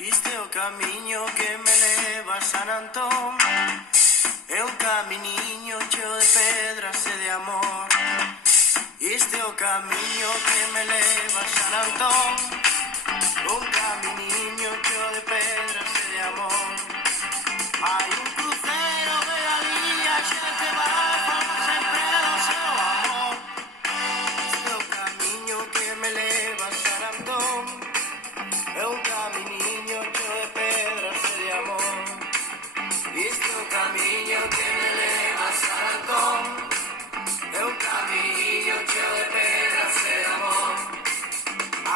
Este é o camiño que me leva a San Antón. É un caminiño cheo de pedras e de amor. Este é o camiño que me leva a San Antón. Un caminiño cheo de pedras e de amor. Hai un crucero de ali, a xente vai falar sempre do seu amor. Este é o camiño que me leva a San Antón. É un caminiño cheo de pedras e de amor. Este é o camiño que me leva a San Antón. É un camiño cheo de pedras e de amor.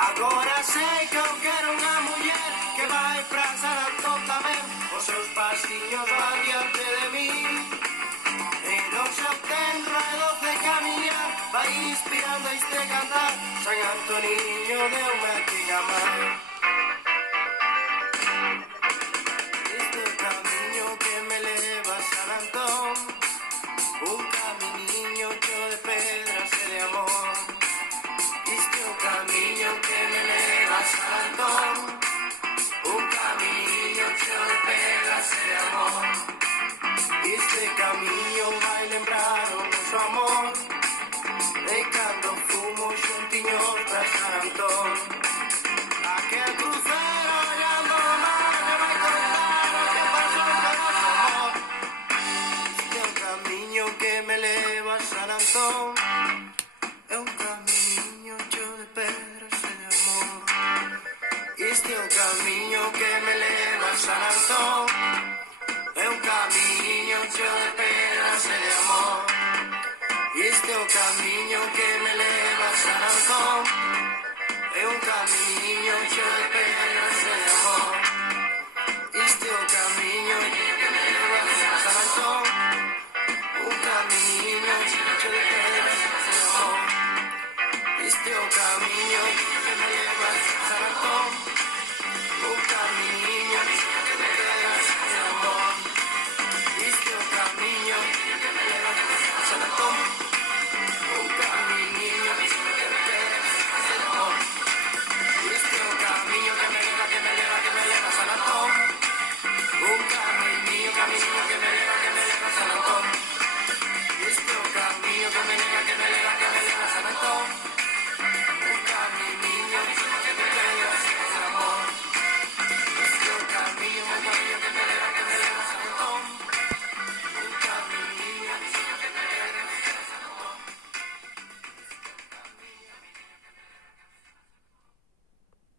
Agora sei que eu quero unha muller que vai pra San Antón tamén. Os seus pasiños van diante de mí. E non se obtén ruedos de camiñar. Vai inspirando este cantar. San Antoniño deume aquí a mar. Este é o camiño que me leva a San Antón. Un caminiño cheo de pedras e de amor. Este é o camiño que me leva a San Antón. Un caminiño cheo de pedras e de amor. Este camiño vai lembrar o noso amor. De cando fumo xuntiños pra San Antón. Aquel crucero olhando o mar me vai contar o que pasou con noso amor. Este é o camiño que me leva a San Antón. É un camiño cheo de pedras e de amor. Este é o camiño que me leva a San Antón. É un camiño cheo de pedras e de amor. Este é o camiño que me leva a San Antón. É un camiño cheo de pedras e de amor. Este é o camiño que me leva a San Antón. Un camiño cheo de pedras e de amor. Este é o camiño